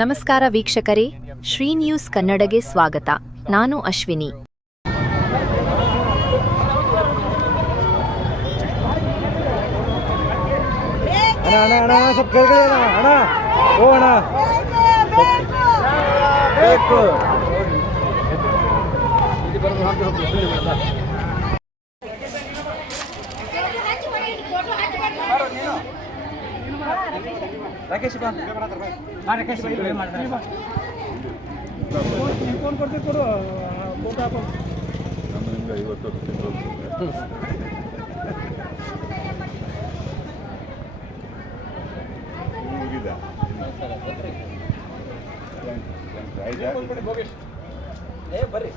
ನಮಸ್ಕಾರ ವೀಕ್ಷಕರೇ, ಶ್ರೀ ನ್ಯೂಸ್ ಕನ್ನಡಗೆ ಸ್ವಾಗತ. ನಾನು ಅಶ್ವಿನಿ. ರಾಕೇಶ್ ಫೋನ್ ಕೊಡ್ತೀವಿ ಕೊಡು ಫೋಟೋ ಹಾಕೋ ನಮ್ಮಿಂದ 50 ಮುಗಿದ ಬರ್ರಿ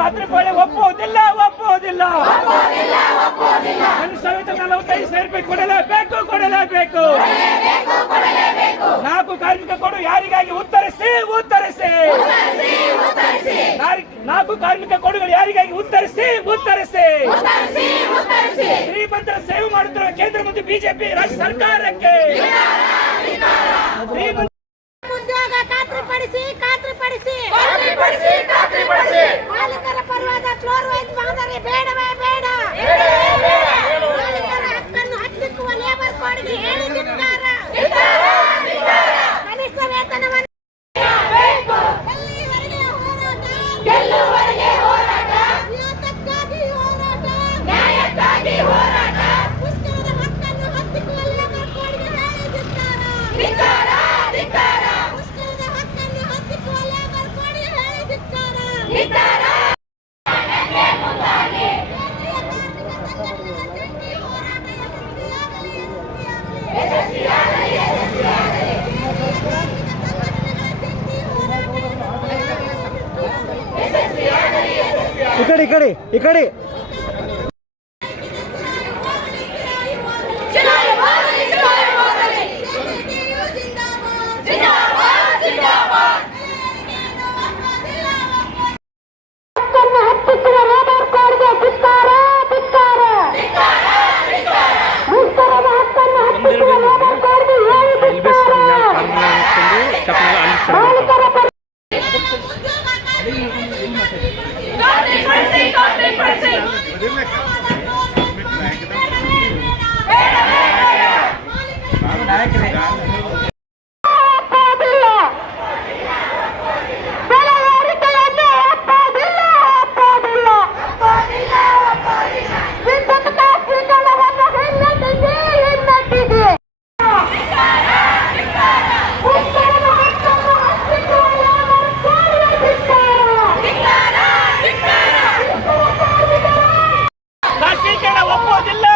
ರಾತ್ರಿ ಒಪ್ಪುವುದಿಲ್ಲ ಸಂವಿಧಾನ 45,000 ರೂಪಾಯಿ ಕೊಡಲೇಬೇಕು. 4 ಕಾರ್ಮಿಕ ಕೊಡು ಯಾರಿಗಾಗಿ ಉತ್ತರಿಸಿ 4 ಕಾರ್ಮಿಕ ಕೊಡುಗಳು ಯಾರಿಗಾಗಿ ಉತ್ತರಿಸಿ ಶ್ರೀಮಂತರ ಸೇವೆ ಮಾಡುತ್ತಿರುವ ಕೇಂದ್ರ ಮತ್ತು ಬಿಜೆಪಿ ರಾಜ್ಯ ಸರ್ಕಾರಕ್ಕೆ ಉದ್ಯೋಗ ಖಾತ್ರಿಪಡಿಸಿ ಮಾಲೀಕರ ಪರವಾದ ಫ್ಲೋರ್ ವೈಸ್ ಮಾದರಿ ಬೇಡವೇ ಬೇಡ. ಮಾಲೀಕರ ಹಕ್ಕನ್ನು ಹತ್ತಿಕ್ಕುವ ಲೇಬರ್ ಕೋಡ್ಗೆ ಹೇಳಿ ಧಿಕ್ಕಾರ. ಕನಿಷ್ಠ ವೇತನವನ್ನು ಗೆಲ್ಲುವರೆಗೆ ಹೋರಾಟ, ನ್ಯಾಯಕ್ಕಾಗಿ ಹೋರಾಟ, ಮುಸ್ಲಿಮರ ಹಕ್ಕನ್ನು ಹತ್ತಿಕ್ಕುವ ಲೇಬರ್ ಕೋಡ್ಗೆ ಹೇಳಿ ಧಿಕ್ಕಾರ. ಇಕಡೆ ಒಪ್ಪೋದಿಲ್ಲ.